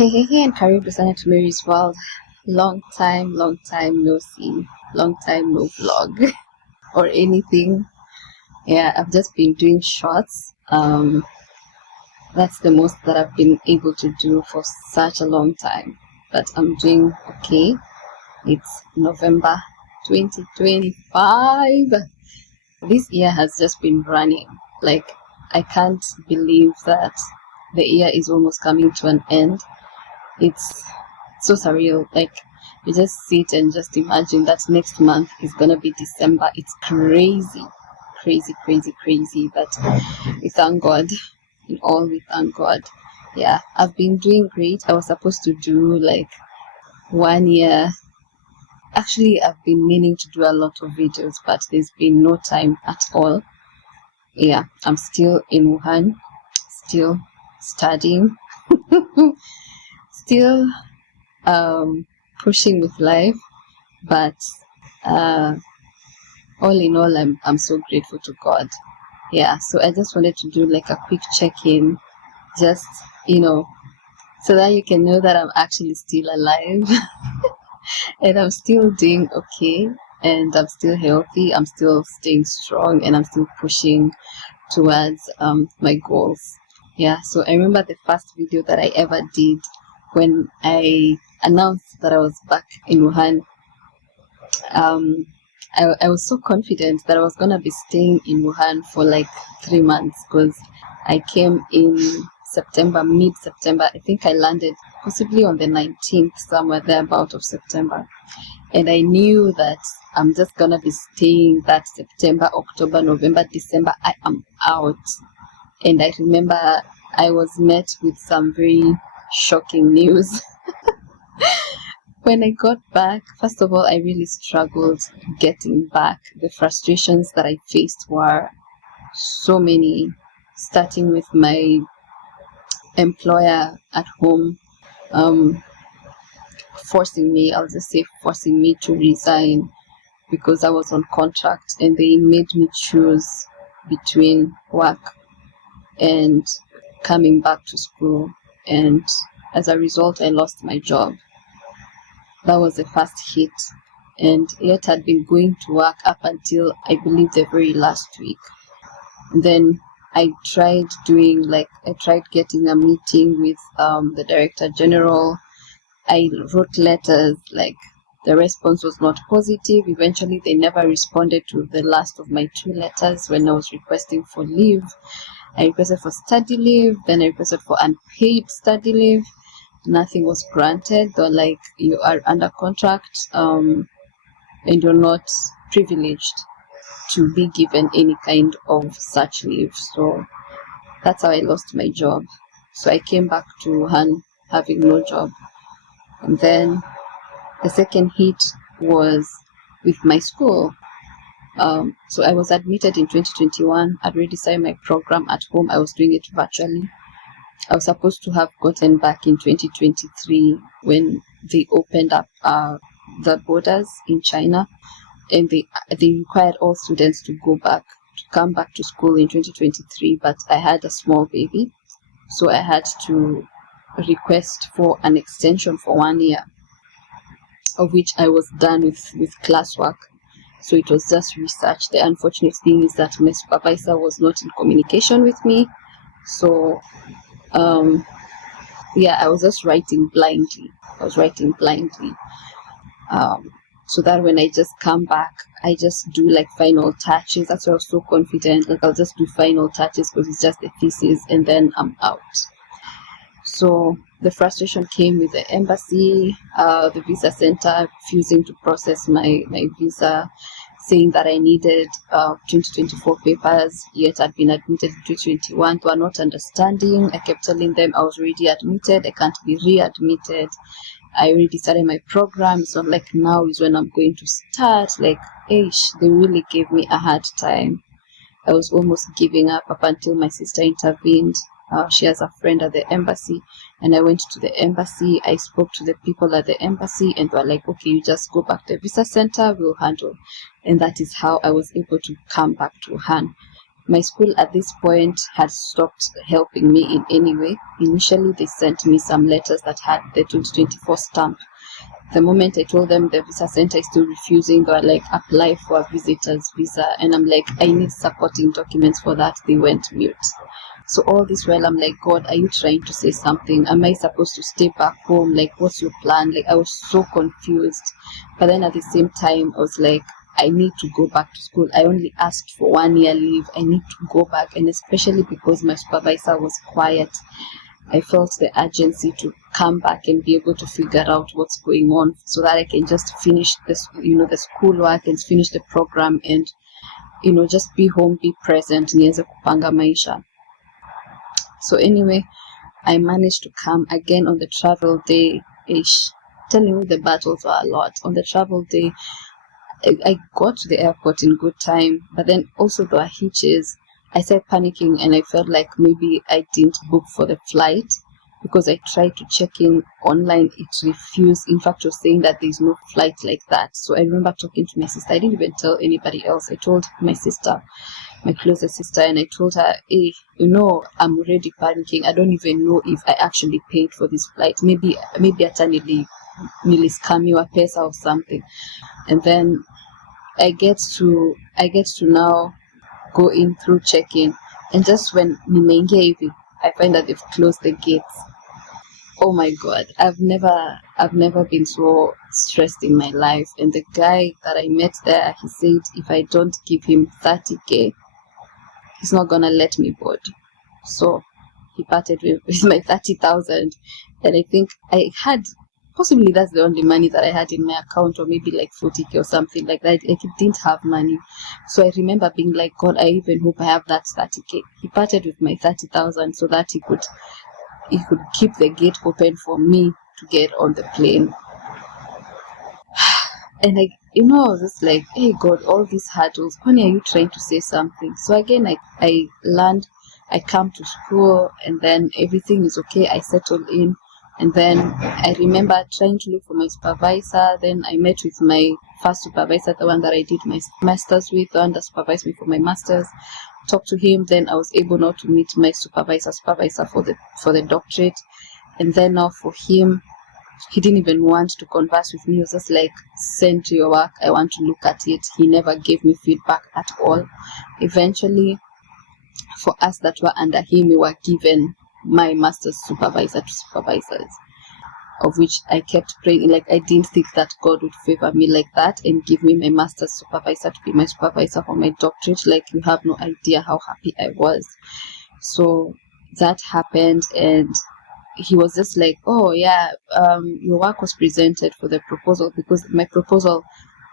Hey, and Karibu sana to Mary's World. Long time no see. Long time no vlog or anything. Yeah, I've just been doing shorts. That's the most that I've been able to do for such a long time. But I'm doing okay. It's November 2025. This year has just been running. Like, I can't believe that the year is almost coming to an end. It's so surreal. Like, you just sit and just imagine that next month is gonna be December. It's crazy, crazy. But we thank God. In all, we thank God. Yeah, I've been doing great. I was supposed to do like 1 year. Actually, I've been meaning to do a lot of videos, but there's been no time at all. Yeah, I'm still in Wuhan, still studying, still pushing with life, but all in all, I'm so grateful to God. Yeah, so I just wanted to do like a quick check-in, just so that you can know that I'm actually still alive and I'm still doing okay, and I'm still healthy, I'm still staying strong, and I'm still pushing towards my goals. Yeah, so I remember the first video that I ever did when I announced that I was back in Wuhan. I was so confident that I was gonna be staying in Wuhan for like 3 months, because I came in September, mid-September. I think I landed possibly on the 19th, somewhere thereabout of September. And I knew that I'm just gonna be staying that September, October, November, December. I am out. And I remember I was met with some very shocking news. When I got back, first of all, I really struggled getting back. The frustrations that I faced were so many, starting with my employer at home, forcing me to resign because I was on contract, and they made me choose between work and coming back to school. And as a result, I lost my job. That was the first hit, and yet I'd been going to work up until I believe the very last week. And then I tried getting a meeting with the Director General. I wrote letters, like the response was not positive. Eventually they never responded to the last of my 2 letters when I was requesting for leave. I requested for study leave, then I requested for unpaid study leave. Nothing was granted. They're like, you are under contract and you're not privileged to be given any kind of such leave. So that's how I lost my job. So I came back to Wuhan having no job. And then the second hit was with my school. So I was admitted in 2021. I'd already signed my program at home. I was doing it virtually. I was supposed to have gotten back in 2023 when they opened up the borders in China, and they required all students to come back to school in 2023. But I had a small baby, so I had to request for an extension for 1 year, of which I was done with classwork. So it was just research. The unfortunate thing is that my supervisor was not in communication with me. So I was just writing blindly. So that when I just come back, I just do like final touches. That's why I was so confident. Like, I'll just do final touches because it's just a thesis, and then I'm out. So the frustration came with the embassy, the visa center refusing to process my visa, saying that I needed 2024 papers, yet I'd been admitted in 2021. They were not understanding. I kept telling them I was already admitted, I can't be readmitted. I already started my program, so like now is when I'm going to start. Like, they really gave me a hard time. I was almost giving up until my sister intervened. She has a friend at the embassy, and I went to the embassy. I spoke to the people at the embassy, and they were like, okay, you just go back to the visa center, we'll handle. And that is how I was able to come back to Wuhan. My school at this point had stopped helping me in any way. Initially, they sent me some letters that had the 2024 stamp. The moment I told them the visa center is still refusing, they were like, apply for a visitor's visa. And I'm like, I need supporting documents for that. They went mute. So all this while, I'm like, God, are you trying to say something? Am I supposed to stay back home? Like, what's your plan? Like, I was so confused. But then at the same time, I was like, I need to go back to school. I only asked for 1 year leave. I need to go back. And especially because my supervisor was quiet, I felt the urgency to come back and be able to figure out what's going on so that I can just finish this, the schoolwork and finish the program and, just be home, be present, niweze kupanga maisha. So anyway, I managed to come again on the travel day-ish. Telling you the battles were a lot. On the travel day, I got to the airport in good time, but then also there were hitches. I started panicking and I felt like maybe I didn't book for the flight because I tried to check in online. It refused. In fact, it was saying that there's no flight like that. So I remember talking to my sister. I didn't even tell anybody else. I told my sister, my closest sister, and I told her, hey, I'm already panicking. I don't even know if I actually paid for this flight. Maybe atani niliskamiwa pesa or something. And then I get to now go in through check-in, and just when nimeingia hivi, I find that they've closed the gates. Oh my God, I've never been so stressed in my life. And the guy that I met there, he said if I don't give him 30K, he's not gonna let me board. So he parted with my 30,000, and I think I had, possibly that's the only money that I had in my account, or maybe like 40K or something like that. I didn't have money. So I remember being like, God, I even hope I have that 30K. He parted with my 30,000 so that he could keep the gate open for me to get on the plane. And I was just like, hey God, all these hurdles, Connie, are you trying to say something? So again, I land, I come to school, and then everything is okay. I settle in. And then I remember trying to look for my supervisor. Then I met with my first supervisor, the one that I did my master's with, the one that supervised me for my master's. Talked to him. Then I was able now to meet my supervisor for the doctorate. And then now for him, he didn't even want to converse with me. He was just like, send to your work. I want to look at it. He never gave me feedback at all. Eventually, for us that were under him, we were given my master's supervisor to supervisors, of which I kept praying. Like, I didn't think that God would favor me like that and give me my master's supervisor to be my supervisor for my doctorate. Like, you have no idea how happy I was. So that happened, and he was just like, oh yeah, your work was presented for the proposal, because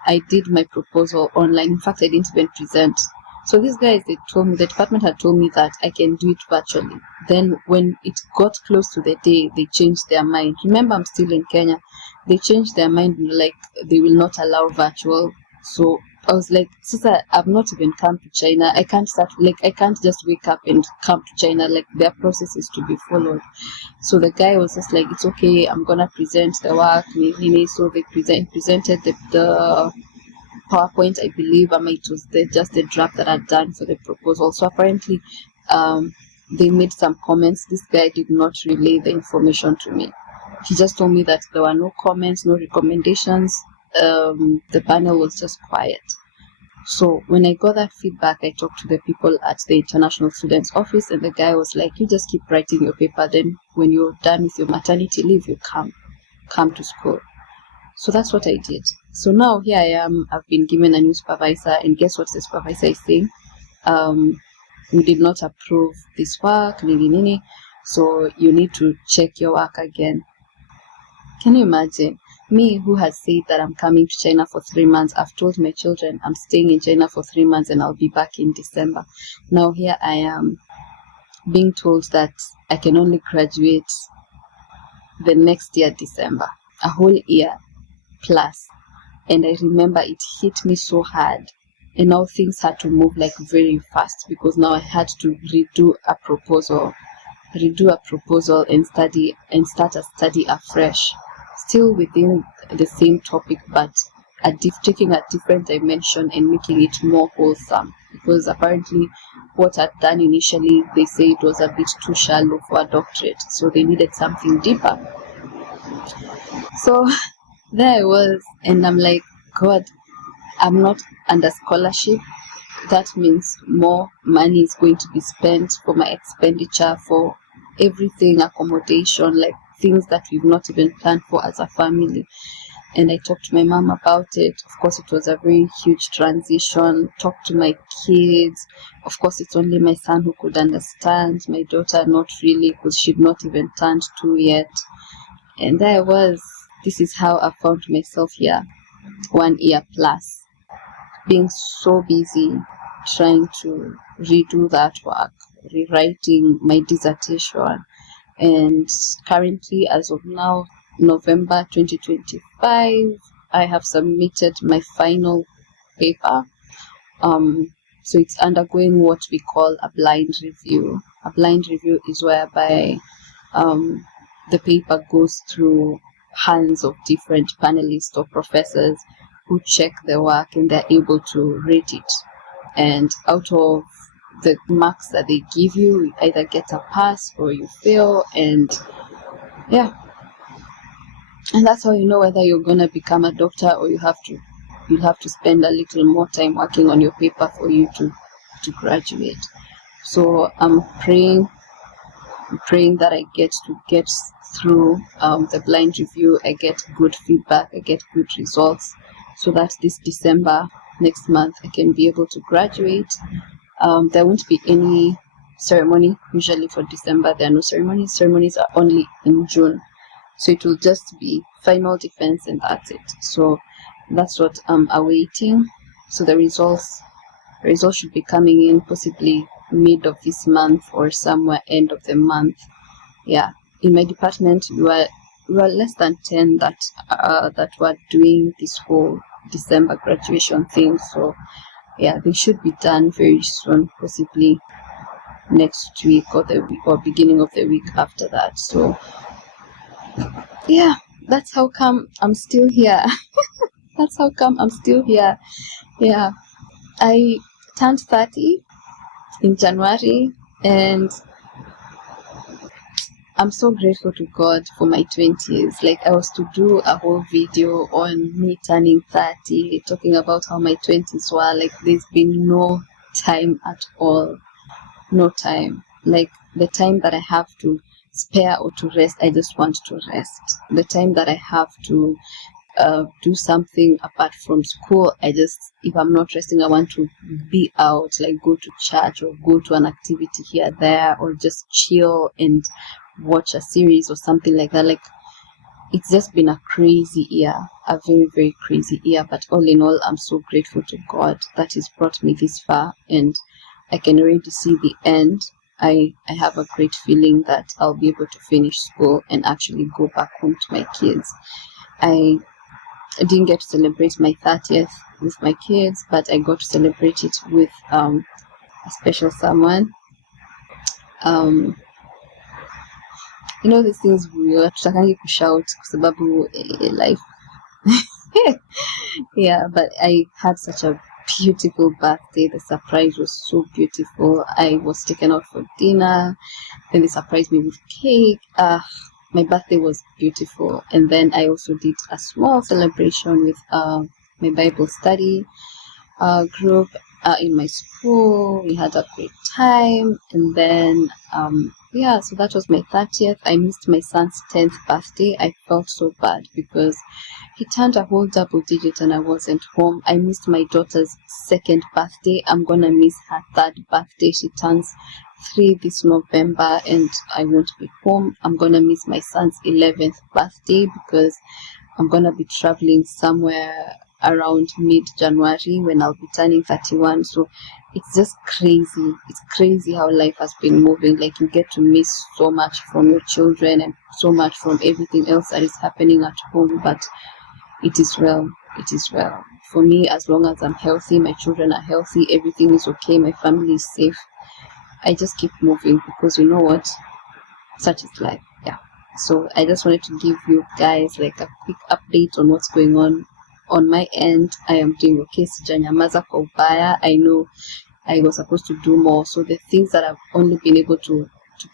I did my proposal online. In fact, I didn't even present. So these guys, the department had told me that I can do it virtually. Then when it got close to the day, they changed their mind. Remember, I'm still in Kenya. They changed their mind, like they will not allow virtual. So I was like, sister, I've not even come to China. I can't just wake up and come to China. Like, their process is to be followed. So the guy was just like, it's okay, I'm gonna present the work. So they presented the PowerPoint, I believe. It was just the draft that I'd done for the proposal. So apparently, they made some comments. This guy did not relay the information to me. He just told me that there were no comments, no recommendations. The panel was just quiet. So when I got that feedback, I talked to the people at the International Students Office, and the guy was like, you just keep writing your paper. Then when you're done with your maternity leave, you come to school. So that's what I did. So now here I am. I've been given a new supervisor, and guess what the supervisor is saying? We did not approve this work, nini. So you need to check your work again. Can you imagine? Me, who has said that I'm coming to China for 3 months, I've told my children I'm staying in China for 3 months and I'll be back in December. Now here I am being told that I can only graduate the next year, December, a whole year plus. And I remember it hit me so hard. And now things had to move like very fast, because now I had to redo a proposal and start a study afresh, still within the same topic, but taking a different dimension and making it more wholesome, because apparently what I'd done initially, they say it was a bit too shallow for a doctorate, so they needed something deeper. So there I was, and I'm like, God, I'm not under scholarship. That means more money is going to be spent for my expenditure, for everything, accommodation, like things that we've not even planned for as a family. And I talked to my mom about it. Of course, it was a very huge transition. Talked to my kids. Of course, it's only my son who could understand. My daughter, not really, because she'd not even turned 2 yet. And there I was. This is how I found myself here, 1 year plus, being so busy trying to redo that work, rewriting my dissertation. And currently, as of now, November 2025, I have submitted my final paper. So it's undergoing what we call a blind review. A blind review is whereby the paper goes through hands of different panelists or professors who check the work, and they're able to rate it. And out of the marks that they give you, you either get a pass or you fail. And yeah, and that's how you know whether you're gonna become a doctor, or you'll have to spend a little more time working on your paper for you to graduate. So I'm praying that I get through the blind review, I get good feedback, I get good results, so that this December, next month, I can be able to graduate. There won't be any ceremony. Usually for December there are no ceremonies. Ceremonies are only in June, so it will just be final defense and that's it. So that's what I'm awaiting. So the results should be coming in possibly mid of this month or somewhere end of the month. Yeah, in my department we were less than 10 that were doing this whole December graduation thing. So yeah, they should be done very soon, possibly next week or the week or beginning of the week after that. So yeah, that's how come I'm still here. That's how come I'm still here. Yeah, I turned 30 in January, and I'm so grateful to God for my 20s. Like, I was to do a whole video on me turning 30, talking about how my 20s were. Like, there's been no time at all. No time. Like, the time that I have to spare or to rest, I just want to rest. The time that I have to do something apart from school, if I'm not resting, I want to be out, like go to church or go to an activity here, there, or just chill and watch a series or something like that. Like, it's just been a crazy year, a very, very crazy year. But all in all, I'm so grateful to God that He's brought me this far, and I can already see the end. I have a great feeling that I'll be able to finish school and actually go back home to my kids. I didn't get to celebrate my 30th with my kids, but I got to celebrate it with a special someone. You know, these things tutakangi kushout kwa sababu life. Yeah, but I had such a beautiful birthday. The surprise was so beautiful. I was taken out for dinner, then they surprised me with cake. My birthday was beautiful. And then I also did a small celebration with my Bible study group in my school. We had a great time. And then yeah, so that was my 30th. I missed my son's 10th birthday. I felt so bad because he turned a whole double digit and I wasn't home. I missed my daughter's 2nd birthday. I'm gonna miss her 3rd birthday. She turns 3 this November and I won't be home. I'm gonna miss my son's 11th birthday because I'm gonna be traveling somewhere around mid-January when I'll be turning 31. So it's just crazy. It's crazy how life has been moving. Like, you get to miss so much from your children and so much from everything else that is happening at home. But it is well. It is well. For me, as long as I'm healthy, my children are healthy, everything is okay, my family is safe, I just keep moving, because you know what? Such is life. Yeah. So I just wanted to give you guys like a quick update on what's going on on my end, I am doing okay. Sijanyamaza kwa ubaya. I know I was supposed to do more. So the things that I've only been able to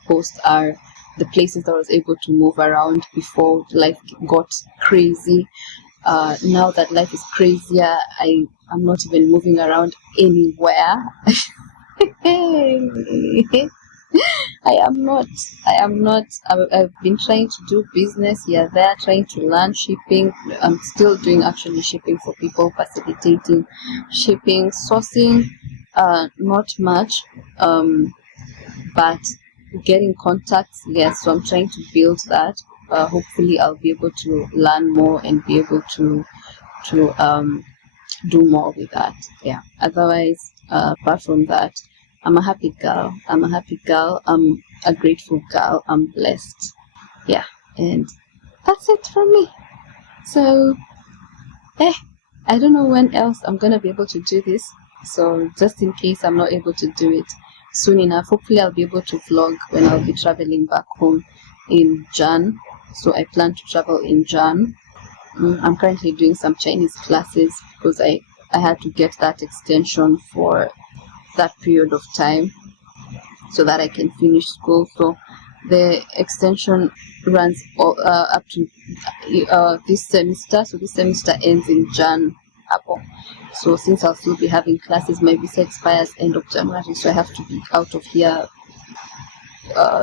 post are the places that I was able to move around before life got crazy. Now that life is crazier, I'm not even moving around anywhere. I am not. I've been trying to do business here, there, trying to learn shipping. I'm still doing actually shipping for people, facilitating shipping, sourcing, not much, but getting contacts, yes. So I'm trying to build that. Hopefully I'll be able to learn more and be able to do more with that. Yeah. Otherwise, apart from that, I'm a happy girl. I'm a grateful girl. I'm blessed. Yeah. And that's it from me. So, I don't know when else I'm gonna be able to do this. So just in case I'm not able to do it soon enough, hopefully I'll be able to vlog when I'll be traveling back home in Jan. So I plan to travel in Jan. I'm currently doing some Chinese classes because I had to get that extension for that period of time so that I can finish school. So the extension runs up to this semester. So this semester ends in Jan. So since I'll still be having classes, my visa expires end of January, so I have to be out of here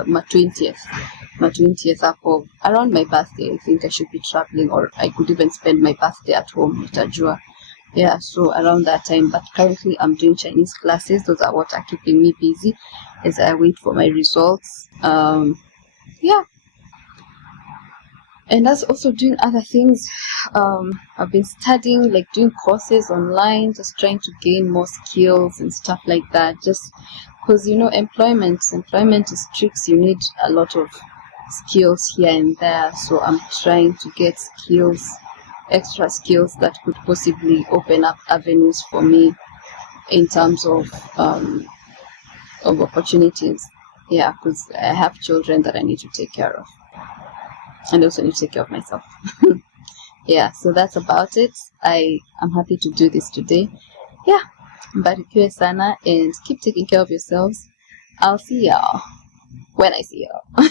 my 20th Apple. Around my birthday, I think I should be traveling, or I could even spend my birthday at home, Nitajua. Yeah, so around that time. But currently I'm doing Chinese classes. Those are what are keeping me busy as I wait for my results. Yeah. And that's also doing other things. I've been studying, like doing courses online, just trying to gain more skills and stuff like that. Just because, employment is tricks. You need a lot of skills here and there. So I'm trying to get extra skills that could possibly open up avenues for me in terms of opportunities. Yeah, because I have children that I need to take care of. And also need to take care of myself. Yeah, so that's about it. I'm happy to do this today. Yeah, mbarikiwe sana and keep taking care of yourselves. I'll see y'all when I see y'all.